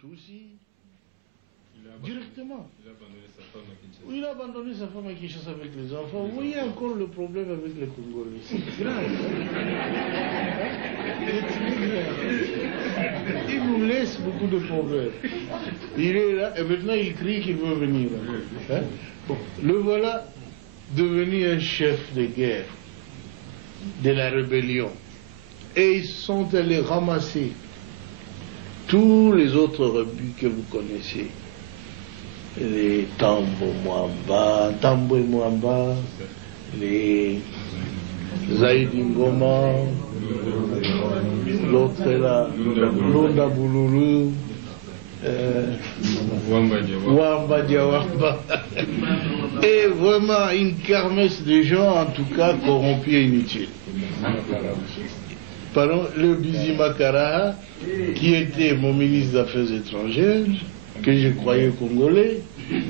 Tutsis directement. Il a abandonné sa femme à Kinshasa avec les enfants. Vous voyez encore le problème avec les Congolais. C'est grave. Il nous laisse beaucoup de problèmes. Il est là et maintenant il crie qu'il veut venir. Hein? Bon, le voilà devenu un chef de guerre de la rébellion. Et ils sont allés ramasser tous les autres rebus que vous connaissez. Les Tambo et Mwamba, les Zaïdi Ngoma, l'autre est là, Londa Bouloulou, Wamba Diawamba. Et vraiment une kermesse de gens, en tout cas corrompus et inutiles. Pardon, le Bizima Karaha, qui était mon ministre des Affaires étrangères, que je croyais congolais. Et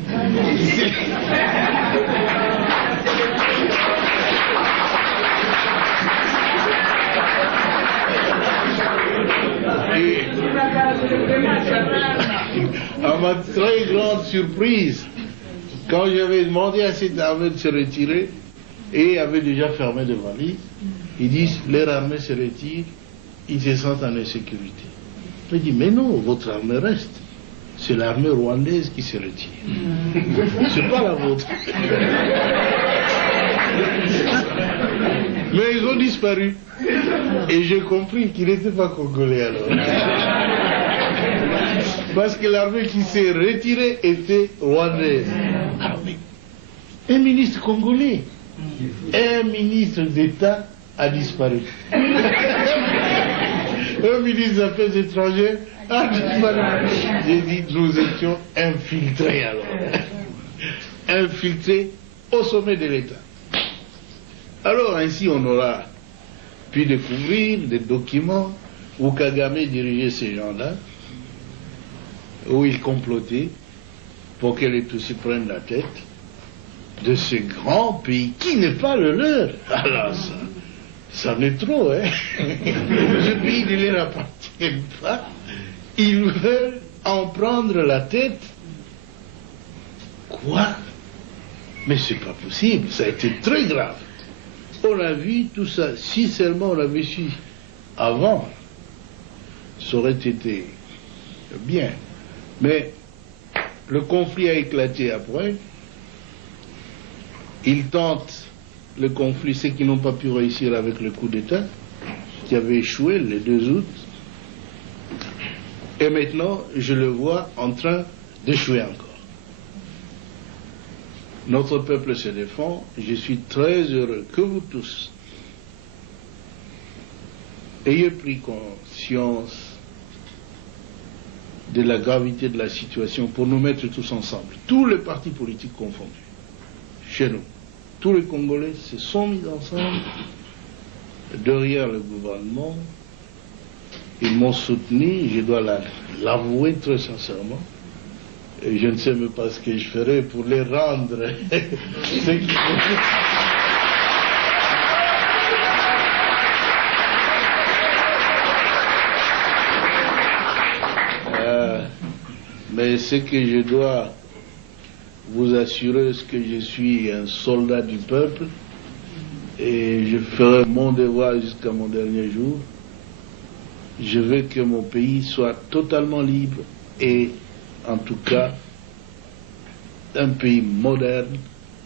à ma très grande surprise, quand j'avais demandé à cette armée de se retirer, et avait déjà fermé de valises, ils disent, leur armée se retire, ils se sentent en insécurité. Je dis, mais non, votre armée reste. C'est l'armée rwandaise qui se retire. C'est pas la vôtre. Mais ils ont disparu. Et j'ai compris qu'ils n'étaient pas congolais alors. Parce que l'armée qui s'est retirée était rwandaise. Ah oui. Un ministre congolais, un ministre d'État a disparu. Un ministre des Affaires étrangères a disparu. J'ai dit, nous étions infiltrés alors. Infiltrés au sommet de l'État. Alors ainsi on aura pu découvrir des documents où Kagame dirigeait ces gens-là, où il complotait pour que les Tutsis prennent la tête de ce grand pays qui n'est pas le leur. Alors ça en est trop, hein. Ce pays ne leur appartient pas. Ils veulent en prendre la tête. Quoi? Mais c'est pas possible, ça a été très grave. On a vu tout ça, si seulement on l'avait su avant, ça aurait été bien. Mais le conflit a éclaté après. Ils tentent le conflit, ceux qui n'ont pas pu réussir avec le coup d'État, qui avait échoué le 2 août. Et maintenant, je le vois en train d'échouer encore. Notre peuple se défend. Je suis très heureux que vous tous ayez pris conscience de la gravité de la situation pour nous mettre tous ensemble, tous les partis politiques confondus, chez nous. Tous les Congolais se sont mis ensemble derrière le gouvernement. Ils m'ont soutenu, je dois l'avouer très sincèrement. Et je ne sais même pas ce que je ferai pour les rendre ce qu'il faut. Mais ce que je dois vous assurer, c'est que je suis un soldat du peuple et je ferai mon devoir jusqu'à mon dernier jour. Je veux que mon pays soit totalement libre et en tout cas un pays moderne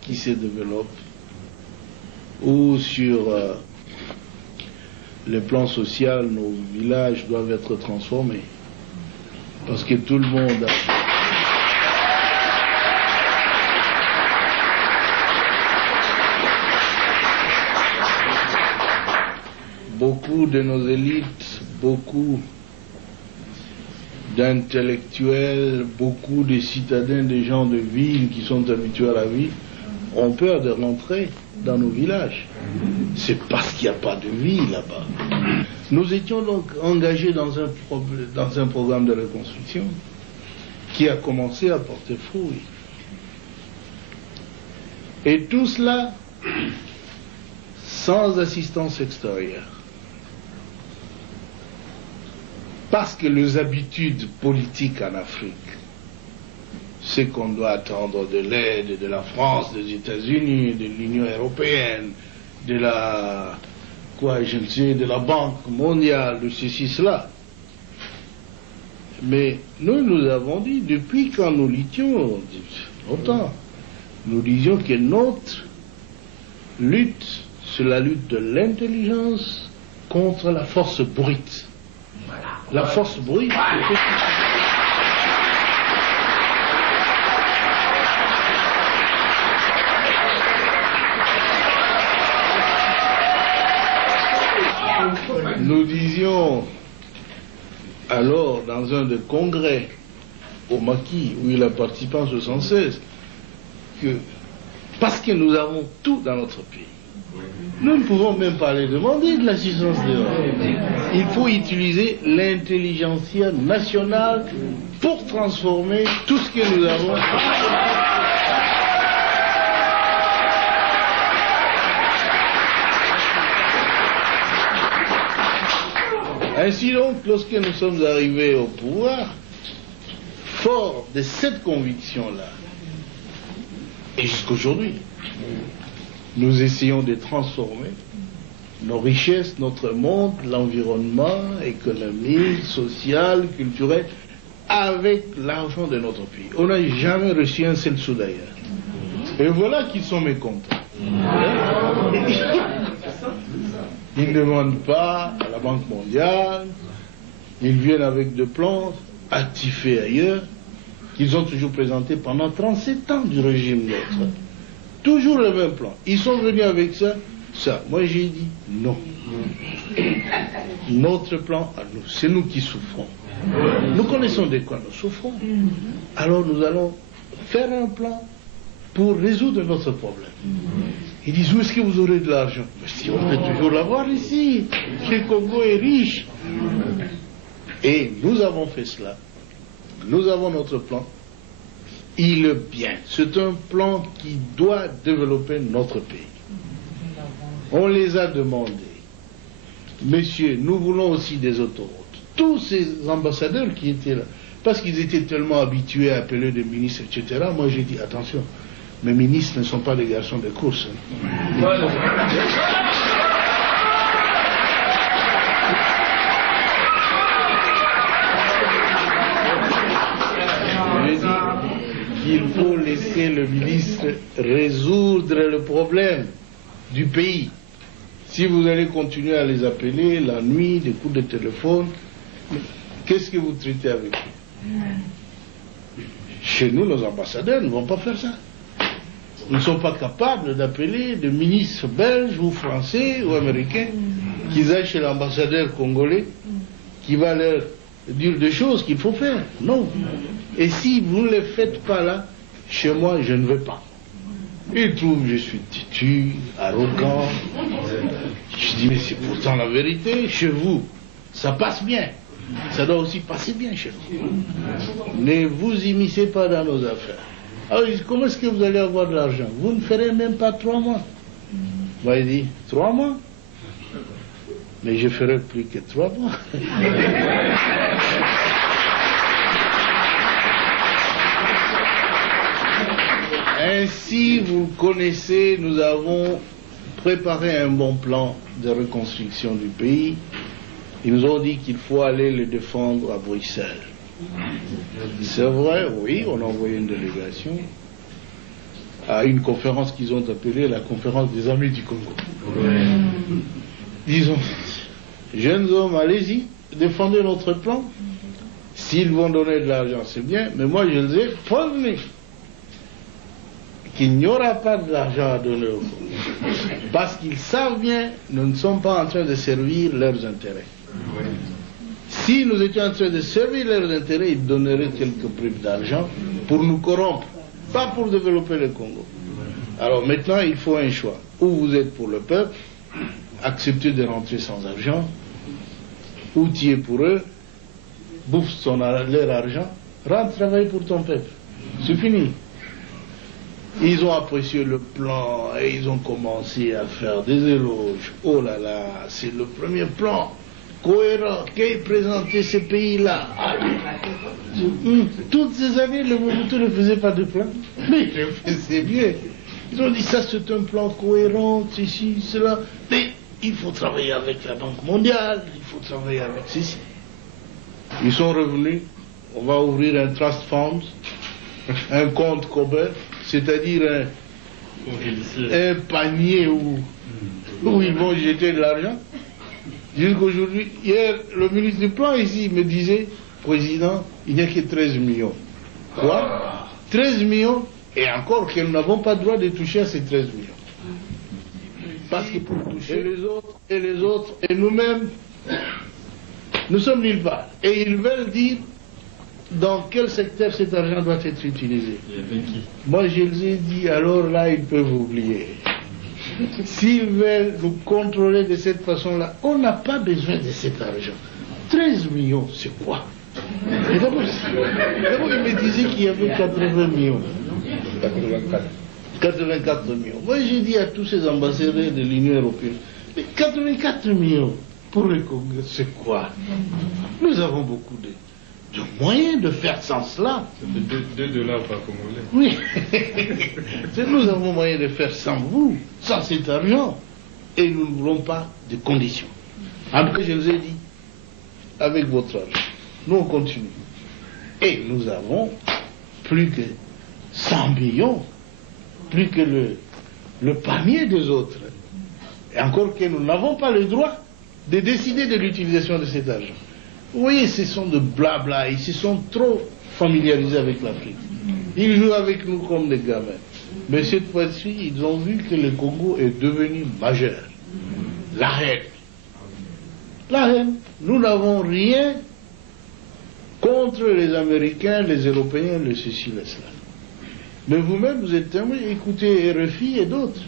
qui se développe, où sur le plan social, nos villages doivent être transformés. Parce que tout le monde beaucoup de nos élites, beaucoup d'intellectuels, beaucoup de citadins, de gens de ville qui sont habitués à la vie, ont peur de rentrer dans nos villages. C'est parce qu'il n'y a pas de vie là-bas. Nous étions donc engagés dans un programme de reconstruction qui a commencé à porter fruit. Et tout cela sans assistance extérieure. Parce que les habitudes politiques en Afrique, c'est qu'on doit attendre de l'aide de la France, des États-Unis, de l'Union européenne, de la, de la Banque mondiale, de ceci, cela. Mais nous avons dit, depuis quand nous luttions, longtemps, nous disions que notre lutte, c'est la lutte de l'intelligence contre la force brute. La force brute, nous disions alors dans un des congrès au Maquis où il a participé en 1976 que parce que nous avons tout dans notre pays, nous ne pouvons même pas les demander de l'assistance de l'Europe. Il faut utiliser l'intelligentsia nationale pour transformer tout ce que nous avons. Ainsi donc, lorsque nous sommes arrivés au pouvoir, fort de cette conviction-là, et jusqu'aujourd'hui, nous essayons de transformer nos richesses, notre monde, l'environnement économique, social, culturel, avec l'argent de notre pays. On n'a jamais reçu un seul sou d'ailleurs. Et voilà qu'ils sont mécontents. Ils ne demandent pas à la Banque mondiale, ils viennent avec des plans actifés ailleurs, qu'ils ont toujours présentés pendant 37 ans du régime l'autre. Toujours le même plan. Ils sont venus avec ça, ça. Moi j'ai dit non. Notre plan à nous, c'est nous qui souffrons. Nous connaissons de quoi nous souffrons. Alors nous allons faire un plan pour résoudre notre problème. Ils disent, où est-ce que vous aurez de l'argent? Si on peut toujours l'avoir ici. Le Congo est riche. Et nous avons fait cela. Nous avons notre plan. Il est bien. C'est un plan qui doit développer notre pays. On les a demandés. Messieurs, nous voulons aussi des autoroutes. Tous ces ambassadeurs qui étaient là, parce qu'ils étaient tellement habitués à appeler des ministres, etc., moi j'ai dit, attention, mes ministres ne sont pas des garçons de course. J'ai dit qu'il faut laisser le ministre résoudre le problème du pays. Si vous allez continuer à les appeler la nuit, des coups de téléphone, qu'est-ce que vous traitez avec eux? Chez nous, nos ambassadeurs ne vont pas faire ça. Ils ne sont pas capables d'appeler des ministres belges ou français ou américains qu'ils aillent chez l'ambassadeur congolais qui va leur dire des choses qu'il faut faire. Non. Et si vous ne les faites pas là, chez moi, je ne veux pas. Ils trouvent que je suis têtu, arrogant. Je dis, mais c'est pourtant la vérité. Chez vous, ça passe bien. Ça doit aussi passer bien chez nous. Ne vous immiscez pas dans nos affaires. Alors, comment est-ce que vous allez avoir de l'argent? Vous ne ferez même pas 3 mois. Moi, il dit, 3 mois? Mais je ferai plus que 3 mois. Ainsi, vous connaissez, nous avons préparé un bon plan de reconstruction du pays. Ils nous ont dit qu'il faut aller le défendre à Bruxelles. C'est vrai, oui, on a envoyé une délégation à une conférence qu'ils ont appelée la conférence des amis du Congo. Disons, jeunes hommes, allez-y, défendez notre plan. S'ils vont donner de l'argent, c'est bien, mais moi je les ai prévenus qu'il n'y aura pas de l'argent à donner au Congo. Parce qu'ils savent bien, nous ne sommes pas en train de servir leurs intérêts. Si nous étions en train de servir leurs intérêts, ils donneraient quelques primes d'argent pour nous corrompre, pas pour développer le Congo. Alors maintenant, il faut un choix. Ou vous êtes pour le peuple, acceptez de rentrer sans argent, ou tu es pour eux, bouffe leur argent, rentre travailler pour ton peuple. C'est fini. Ils ont apprécié le plan et ils ont commencé à faire des éloges. Oh là là, c'est le premier plan cohérent qu'aient présenté ces pays-là. Toutes ces années, le Mobutu ne faisait pas de plan. Mais il le faisait bien. Ils ont dit ça, c'est un plan cohérent, ceci, cela. Mais il faut travailler avec la Banque mondiale, il faut travailler avec ceci. Ils sont revenus, on va ouvrir un trust fund, un compte commun, c'est-à-dire un panier où ils vont jeter de l'argent. Jusqu'aujourd'hui, hier, le ministre du Plan ici me disait, Président, il n'y a que 13 millions. Quoi? 13 millions? Et encore que nous n'avons pas le droit de toucher à ces 13 millions. Parce que pour toucher les autres, et nous-mêmes, nous sommes nulle part. Et ils veulent dire dans quel secteur cet argent doit être utilisé. Moi, je les ai dit, alors là, ils peuvent oublier. S'ils veulent nous contrôler de cette façon-là, on n'a pas besoin de cet argent. 13 millions, c'est quoi? D'abord, il me disait qu'il y avait 80 millions. 84 millions. Moi, j'ai dit à tous ces ambassadeurs de l'Union européenne, mais 84 millions pour le Congo, c'est quoi? Nous avons beaucoup de moyens de faire sans cela. C'est 2 dollars par Congolais. Oui. Nous avons moyen de faire sans vous, sans cet argent. Et nous ne voulons pas de conditions. En tout cas, je vous ai dit, avec votre argent, nous on continue. Et nous avons plus que 100 millions, plus que le panier des autres. Et encore que nous n'avons pas le droit de décider de l'utilisation de cet argent. Vous voyez, ce sont de blabla, ils se sont trop familiarisés avec l'Afrique. Ils jouent avec nous comme des gamins. Mais cette fois-ci, ils ont vu que le Congo est devenu majeur. La haine. La haine. Nous n'avons rien contre les Américains, les Européens, les ceci, les cela. Mais vous-même, vous êtes témoin, écoutez RFI et d'autres.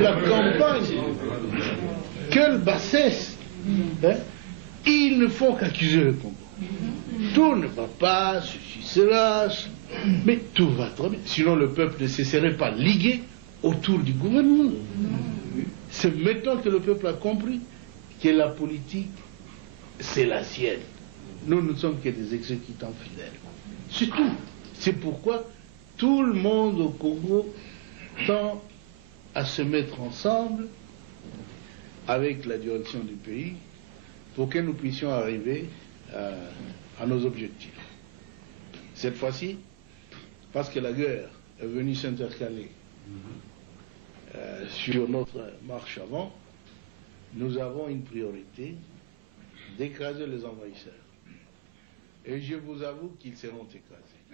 La campagne. Quelle bassesse. Hein? Ils ne font qu'accuser le Congo. Tout ne va pas, ceci, cela, mais tout va très bien. Sinon, le peuple ne se serait pas ligué autour du gouvernement. C'est maintenant que le peuple a compris que la politique, c'est la sienne. Nous ne sommes que des exécutants fidèles. C'est tout. C'est pourquoi tout le monde au Congo tend à se mettre ensemble avec la direction du pays pour que nous puissions arriver à nos objectifs. Cette fois-ci, parce que la guerre est venue s'intercaler sur notre marche avant, nous avons une priorité d'écraser les envahisseurs. Et je vous avoue qu'ils seront écrasés.